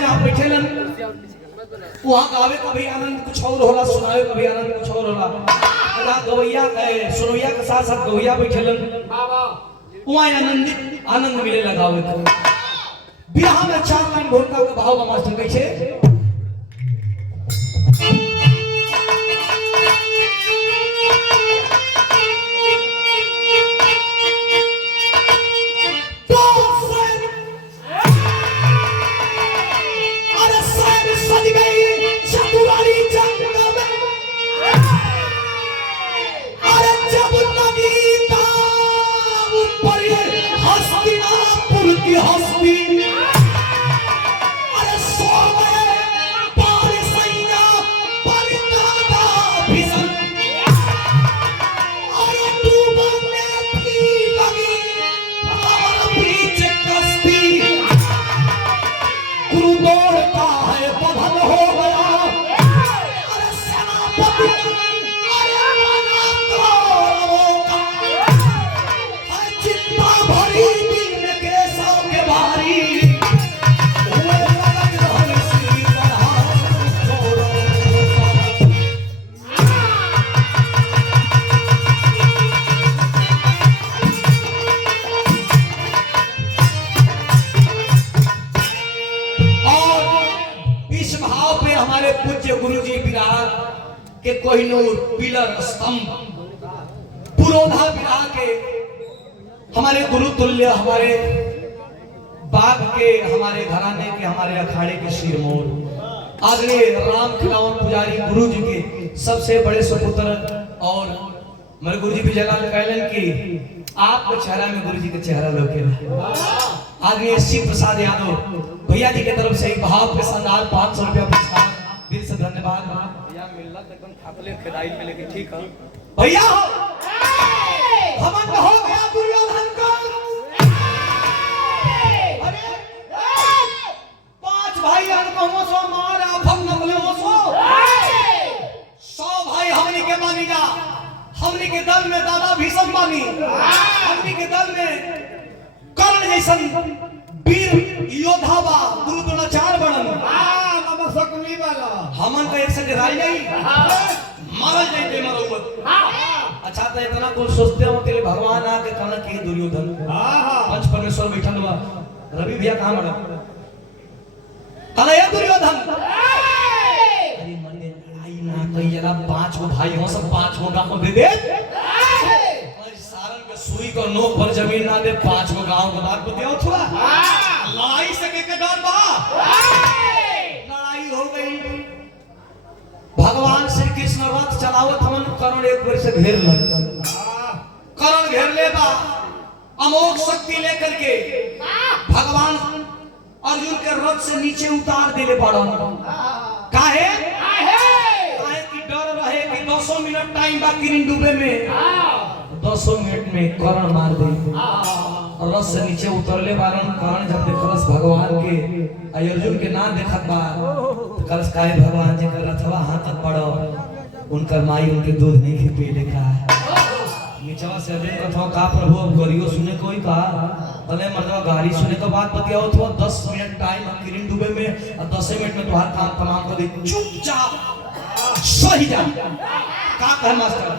जहाँ बैठेलन वहाँ गावे कभी आनंद कुछ और होला, सुनावे कभी आनंद कुछ और होला। जहाँ गवैया सुनवैया के साथ साथ गवैया बैठेलन वहाँ आनंद मिले लगावे को। बिरहा में 4 लाइन ढोलका के भाव मास्टर कैसे के कोहिनूर पिलर स्तंभ पुरोधा विराह के हमारे गुरु तुल्य, हमारे बाग के, हमारे घराने के, हमारे अखाड़े के शिरमौर आदरणीय राम खिलावन पुजारी गुरु जी के सबसे बड़े सुपुत्र और मेरे गुरु जी भी जलाल कहलन कि आपके चेहरा में गुरु जी का चेहरा लोके आदरणीय शिव प्रसाद यादव भैया जी की तरफ से भाव के साथ 500 रुपया पुरस्कार, दिल से धन्यवाद। भैया मिलना एकदम खातले खिदाई में, लेकिन ठीक है भैया हमन हो गया दुर्योधन को। अरे 5 भाई अनको सो मारा भंग बोले हो सो 100 भाई हमनी के मानी जा। हमनी के दल में दादा भीष्म मानी, हमनी के दल में कर्ण जैसन वीर योद्धा बा, गुरु द्रोणाचार्य बनन बाबा सकली वाला हमन का एक संग राई जाई मारल जाई ते मरौत। अच्छा तो इतना कुछ सोचते हो तेरे भगवान आके कहना कि दुर्योधन पंच परमेश्वर बैठल बा, रवि भैया कहां बना कहना ये दुर्योधन अरे मन में लड़ाई ना कई जला 5 गो भाई हो, सब 5 गो गांव दे दे सारन के सुई को नोक पर जमीन ना दे 5 गो गांव के बात बतियाओ थोड़ा लड़ाई से के डर बा। लड़ाई हो गई, भगवान श्री कृष्ण रथ चलावत हमन कर्ण एक बार से घेर लग, कर्ण घेर ले बा अमोघ शक्ति लेकर के भगवान अर्जुन के रथ से नीचे उतार देले पड़न। काहे काहे की डर रहे कि 200 मिनट टाइम बा किरिन डूबे में, 200 मिनट में कर्ण मार दे और रथ से नीचे उतरले बारन। कर्ण जब देखलस भगवान के अर्जुन के ना देखत बा कलस काहे भगवान जी का रथवा हाथत पड़ो, उनकर माई उनके दूध नहीं खी पी देखा नीचवा से अर्जुन कथवा का प्रभु अब गरियो सुने कोई का तले मर्दवा गाड़ी सुने तो बात बतियाओ तो 10 मिनट टाइम किरिन डूबे में और 10 मिनट में तुम्हारा काम तमाम कर दे, चुपचाप सही जा का कह मास्टर।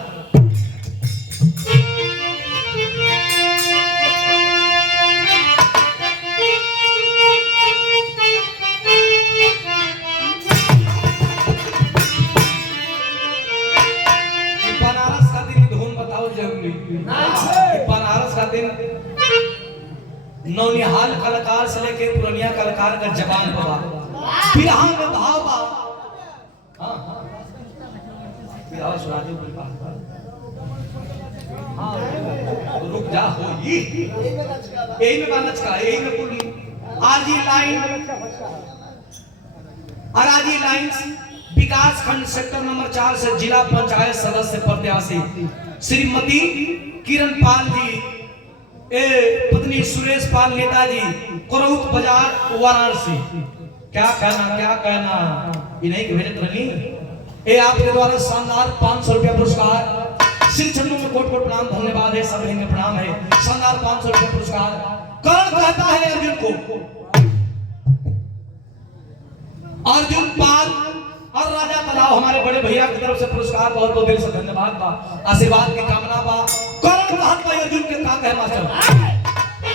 बनारस का दिन नौनिहाल कलाकार से लेके पुरानिया कलाकार का जवान बाबा बिरहा में भाव बा। हां बिरहा सुना दे हां रुक जा हो यही में बानच का यही में पूरी आरजी लाइन आरजी लाइन विकास खंड सेक्टर नंबर 4 से जिला पंचायत सदस्य प्रत्याशी श्रीमती किरण पाल जी, पत्नी सुरेश पाल नेताजी, करौत बाजार वाराणसी। क्या कहना इन्हीं के भेजत रही ये आपके द्वारा शानदार 500 रुपया पुरस्कार। श्री चरणों में कोट कोट प्रणाम, धन्यवाद है, सब इनके प्रणाम है। शानदार 500 रुपया पुरस्कार। कर्ण कहता है अर्जुन को अर्जुन पाल और राजा तलाव हमारे बड़े भैया की तरफ से पुरस्कार बहुत बहुत दिल से धन्यवाद बा, आशीर्वाद की कामना बा। करण कहत भाई अर्जुन के का कहे मास्टर हो